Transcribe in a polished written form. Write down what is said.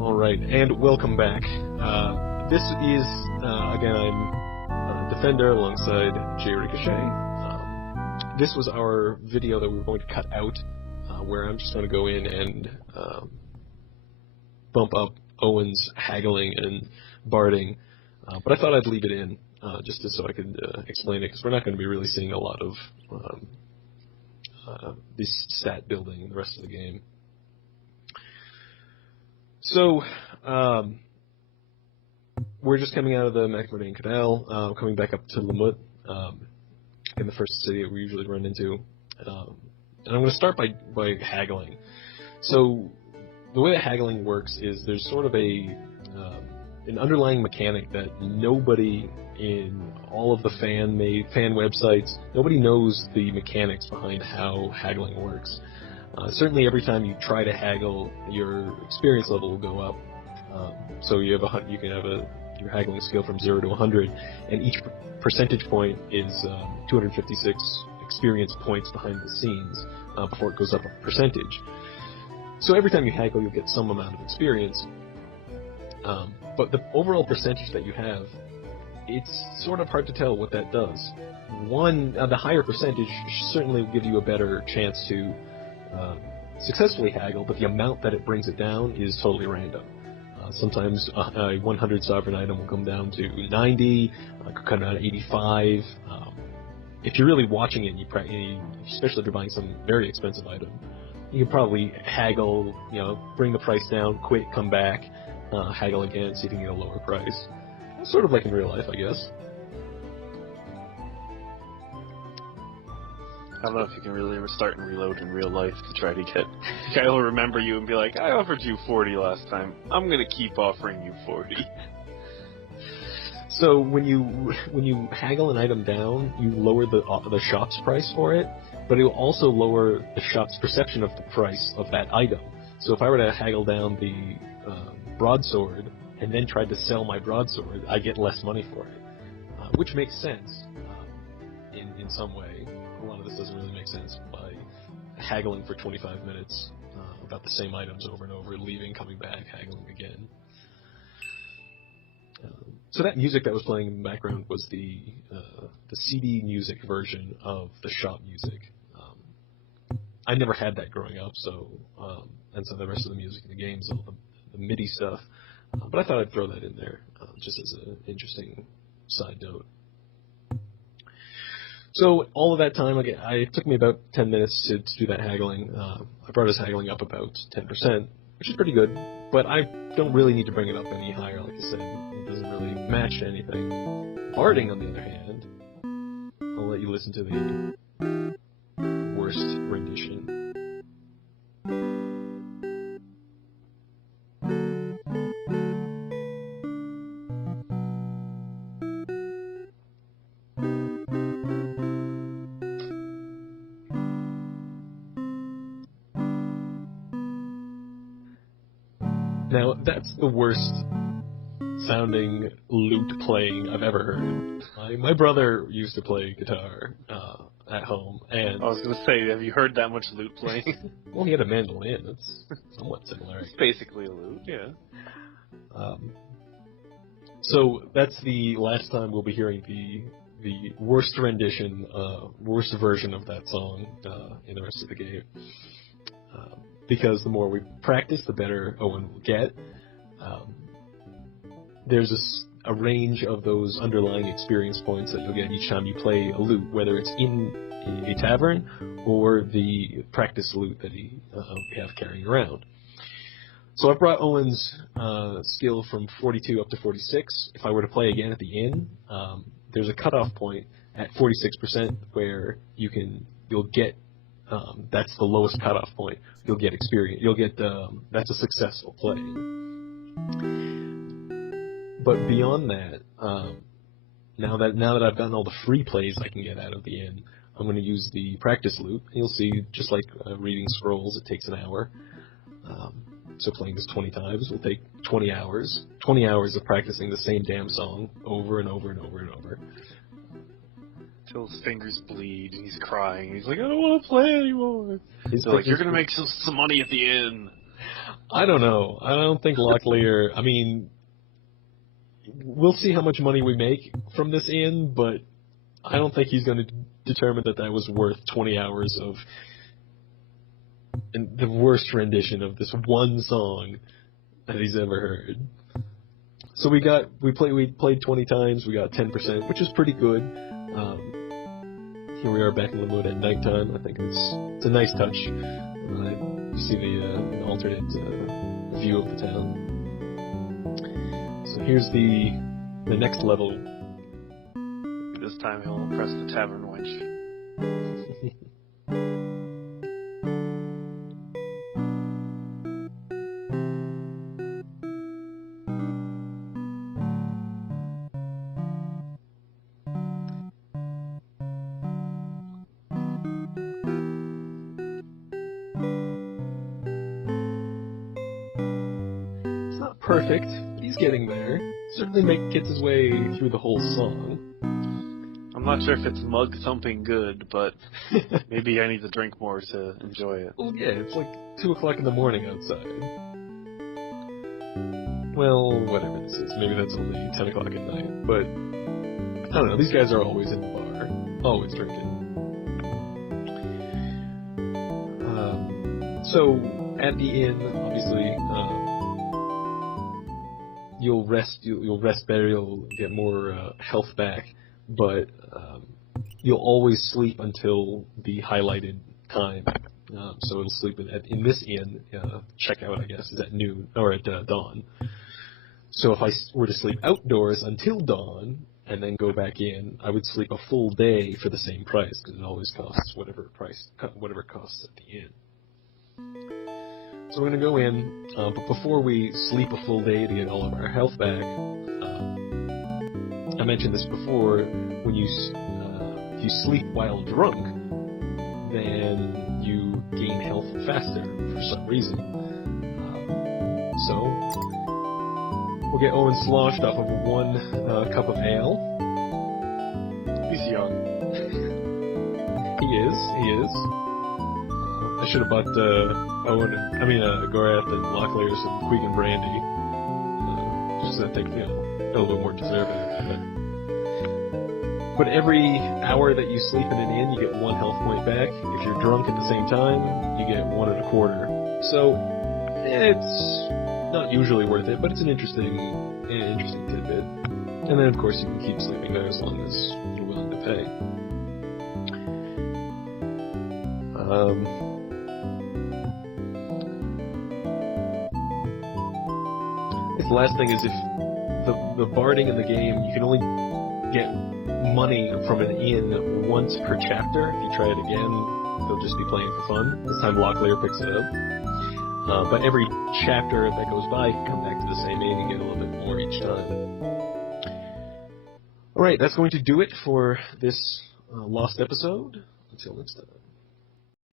All right, and welcome back. This is, again, I'm Defender alongside Jay Ricochet. This was our video that we were going to cut out, where I'm just going to go in and bump up Owen's haggling and barding. But I thought I'd leave it in, just so I could explain it, because we're not going to be really seeing a lot of this stat building in the rest of the game. So, we're just coming out of the Barding Canal, coming back up to Lamut, in the first city that we usually run into. And I'm going to start by haggling. So, the way that haggling works is there's sort of an underlying mechanic that nobody in all of the fan websites, nobody knows the mechanics behind how haggling works. Certainly every time you try to haggle, your experience level will go up. So you can have your haggling scale from 0 to 100, and each percentage point is 256 experience points behind the scenes before it goes up a percentage. So every time you haggle, you'll get some amount of experience. But the overall percentage that you have, it's sort of hard to tell what that does. The higher percentage certainly will give you a better chance to successfully haggle, but the amount that it brings it down is totally random. Sometimes a 100 sovereign item will come down to 90, could come down to 85. If you're really watching it, especially if you're buying some very expensive item, you can probably haggle, bring the price down, quit, come back, haggle again, see if you can get a lower price. Sort of like in real life, I guess. I don't know if you can really start and reload in real life to try to get... Guy will remember you and be like, I offered you 40 last time. I'm going to keep offering you 40. So when you haggle an item down, you lower the shop's price for it, but it will also lower the shop's perception of the price of that item. So if I were to haggle down the broadsword and then tried to sell my broadsword, I get less money for it, which makes sense in some way. A lot of this doesn't really make sense by haggling for 25 minutes about the same items over and over, leaving, coming back, haggling again. So that music that was playing in the background was the CD music version of the shop music. I never had that growing up, and so the rest of the music in the game is all the MIDI stuff. But I thought I'd throw that in there, just as an interesting side note. So all of that time, it took me about 10 minutes to do that haggling. I brought his haggling up about 10%, which is pretty good, but I don't really need to bring it up any higher, like I said. It doesn't really match anything. Barding, on the other hand, I'll let you listen to the worst rendition. Now, that's the worst sounding lute playing I've ever heard. My brother used to play guitar at home, and... I was going to say, have you heard that much lute playing? Well, he had a mandolin. It's somewhat similar. It's basically a lute, yeah. So that's the last time we'll be hearing the worst rendition, worst version of that song in the rest of the game. Because the more we practice, the better Owen will get. There's a range of those underlying experience points that you'll get each time you play a lute, whether it's in a tavern or the practice lute that we have carrying around. So I brought Owen's skill from 42 up to 46. If I were to play again at the inn, there's a cutoff point at 46% where you'll get. That's the lowest cutoff point. You'll get experience. That's a successful play. But beyond that, now that I've gotten all the free plays I can get out of the inn, I'm going to use the practice loop. You'll see, just like reading scrolls, it takes an hour. So playing this 20 times will take 20 hours. 20 hours of practicing the same damn song over and over and over and over. Till his fingers bleed and he's crying. He's like, I don't want to play anymore. He's like, you're going to make some money at the end. I don't know. I don't think Locklear... I mean, we'll see how much money we make from this inn, but I don't think he's going to determine that was worth 20 hours of the worst rendition of this one song that he's ever heard. So we played 20 times, we got 10%, which is pretty good. Here we are back in Limud at nighttime. I think it's a nice touch. You see the alternate view of the town. So here's the next level. This time he'll press the tavern winch. Perfect. He's getting there. Certainly gets his way through the whole song. I'm not sure if it's mug thumping good, but maybe I need to drink more to enjoy it. Well, yeah, it's like 2 o'clock in the morning outside. Well, whatever this is. Maybe that's only 10 o'clock at night. But, I don't know. These guys are always in the bar. Always drinking. So, at the inn, obviously... You'll rest better, you'll get more health back, but you'll always sleep until the highlighted time. So it'll sleep in this inn, checkout, I guess, is at noon, or at dawn. So if I were to sleep outdoors until dawn, and then go back in, I would sleep a full day for the same price, because it always costs whatever it costs at the inn. So we're going to go in, but before we sleep a full day to get all of our health back, I mentioned this before, when if you sleep while drunk, then you gain health faster for some reason. So, we'll get Owen sloshed off of 1 cup of ale. He's young. He is. I should have bought Gorath and Locklear some Quegan brandy. Just so that they, a little bit more deserving. But every hour that you sleep in an inn, you get 1 health point back. If you're drunk at the same time, you get 1 1/4. So, it's not usually worth it, but it's an interesting tidbit. And then, of course, you can keep sleeping there as long as you're willing to pay. The last thing is, if the barding in the game, you can only get money from an inn once per chapter. If you try it again, they'll just be playing for fun. This time Locklear picks it up. But every chapter that goes by, you can come back to the same inn and get a little bit more each time. Alright, that's going to do it for this lost episode. Until next time.